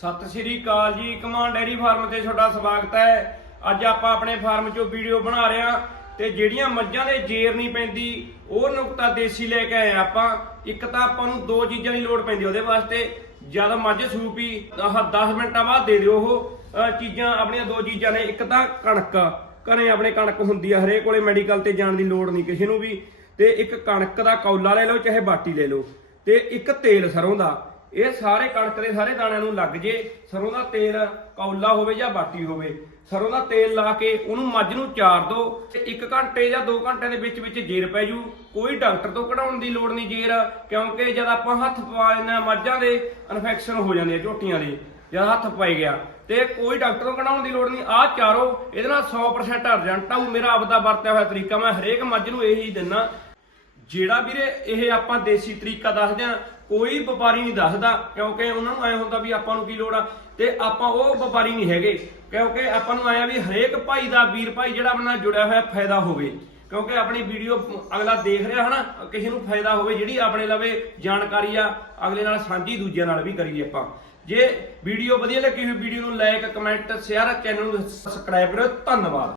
ਸਤਿ ਸ਼੍ਰੀ ਅਕਾਲ ਜੀ, ਕਮਾਨ ਡੈਰੀ ਫਾਰਮ ਤੇ ਤੁਹਾਡਾ ਸਵਾਗਤ ਹੈ। ਅੱਜ ਆਪਾਂ ਆਪਣੇ ਫਾਰਮ 'ਚੋਂ ਵੀਡੀਓ ਬਣਾ ਰਹੇ ਹਾਂ ਤੇ ਜਿਹੜੀਆਂ ਮੱਝਾਂ ਦੇ ਜੇਰ ਨਹੀਂ ਪੈਂਦੀ, ਉਹ ਨੁਕਤਾ ਦੇਸੀ ਲੈ ਕੇ ਆਏ ਹਾਂ ਆਪਾਂ। ਇੱਕ ਤਾਂ ਆਪਾਂ ਨੂੰ ਦੋ ਚੀਜ਼ਾਂ ਦੀ ਲੋੜ ਪੈਂਦੀ ਉਹਦੇ ਵਾਸਤੇ। ਜਦ ਮੱਝ ਸੂਪੀ 10 ਮਿੰਟਾਂ ਬਾਅਦ ਦੇ ਦਿਓ ਉਹ। ਚੀਜ਼ਾਂ ਆਪਣੀਆਂ ਦੋ ਚੀਜ਼ਾਂ ਨੇ, ਇੱਕ ਤਾਂ ਕਣਕ। ਘਰੇ ਆਪਣੇ ਕਣਕ ਹੁੰਦੀ ਆ ਹਰੇਕ ਕੋਲੇ, ਮੈਡੀਕਲ ਤੇ ਜਾਣ ਦੀ ਲੋੜ ਨਹੀਂ ਕਿਸੇ ਨੂੰ ਵੀ। ਤੇ ਇੱਕ ਕਣਕ ਦਾ ਕੌਲਾ ਲੈ ਲਓ, ਚਾਹੇ ਬਾਟੀ ਲੈ ਲਓ। ਤੇ ਇੱਕ ਤੇਲ ਸਰੋਂ ਦਾ। ਇਹ ਸਾਰੇ ਕਣਕ ਦੇ ਸਾਰੇ ਦਾਣਿਆਂ ਨੂੰ ਲੱਗ ਜੇ, ਸਰੋਂ ਦਾ ਤੇਲ ਕੌਲਾ ਹੋਵੇ ਜਾਂ ਬਾਟੀ ਹੋਵੇ, ਸਰੋਂ ਦਾ ਤੇਲ ਲਾ ਕੇ ਉਹਨੂੰ ਮੱਝ ਨੂੰ ਚਾਰ ਦਿਓ ਤੇ 1 ਘੰਟੇ ਜਾਂ 2 ਘੰਟਿਆਂ ਦੇ ਵਿੱਚ ਵਿੱਚ ਜੇਰ ਪੈ ਜੂ। ਕੋਈ ਡਾਕਟਰ ਤੋਂ ਕਢਾਉਣ ਦੀ ਲੋੜ ਨਹੀਂ ਜੇਰ, ਕਿਉਂਕਿ ਜਦ ਆਪਾਂ ਹੱਥ ਪਾ ਲੈਂਦੇ ਹਾਂ, ਮੱਝਾਂ ਦੇ ਇਨਫੈਕਸ਼ਨ ਹੋ ਜਾਂਦੇ ਆ, ਝੋਟੀਆਂ ਦੇ ਜਦ ਹੱਥ ਪਾਈ ਗਿਆ ਤੇ ਕੋਈ ਡਾਕਟਰ ਤੋਂ ਕਢਾਉਣ ਦੀ ਲੋੜ ਨਹੀਂ। ਆਹ ਚਾਰੋ, ਇਹਦੇ ਨਾਲ 100% ਰਿਜ਼ਲਟ ਆਊ, ਮੇਰਾ ਆਪਦਾ ਵਰਤਿਆ ਹੋਇਆ ਤਰੀਕਾ, ਮੈਂ ਹਰੇਕ ਮੱਝ ਨੂੰ ਇਹੀ ਦਿੰਨਾ ਜਿਹੜਾ ਵੀਰੇ ਇਹ ਆਪਾਂ ਦੇਸੀ ਤਰੀਕਾ ਦੱਸਦੇ ਆ ਕੋਈ ਵਪਾਰੀ ਨਹੀਂ ਦੱਸਦਾ, ਕਿਉਂਕਿ ਉਹਨਾਂ ਨੂੰ ਐ ਹੁੰਦਾ ਵੀ ਆਪਾਂ ਨੂੰ ਕੀ ਲੋੜ ਆ, ਤੇ ਆਪਾਂ ਉਹ ਵਪਾਰੀ ਨਹੀਂ ਹੈਗੇ, ਕਿਉਂਕਿ ਆਪਾਂ ਨੂੰ ਆਇਆ ਵੀ ਹਰੇਕ ਭਾਈ ਦਾ, ਵੀਰ ਭਾਈ ਜਿਹੜਾ ਆਪਣਾ ਜੁੜਿਆ ਹੋਇਆ ਫਾਇਦਾ ਹੋਵੇ, ਕਿਉਂਕਿ ਆਪਣੀ ਵੀਡੀਓ ਅਗਲਾ ਦੇਖ ਰਿਹਾ ਹਨਾ, ਕਿਸੇ ਨੂੰ ਫਾਇਦਾ ਹੋਵੇ, ਜਿਹੜੀ ਆਪਣੇ ਲਵੇ ਜਾਣਕਾਰੀ ਆ, ਅਗਲੇ ਨਾਲ ਸਾਂਝੀ ਦੂਜਿਆਂ ਨਾਲ ਵੀ ਕਰੀਏ ਆਪਾਂ। ਜੇ ਵੀਡੀਓ ਵਧੀਆ ਲੱਗੀ ਹੋਈ, ਵੀਡੀਓ ਨੂੰ ਲਾਈਕ ਕਮੈਂਟ ਸ਼ੇਅਰ ਚੈਨਲ ਨੂੰ ਸਬਸਕ੍ਰਾਈਬ ਕਰੋ ਧੰਨਵਾਦ।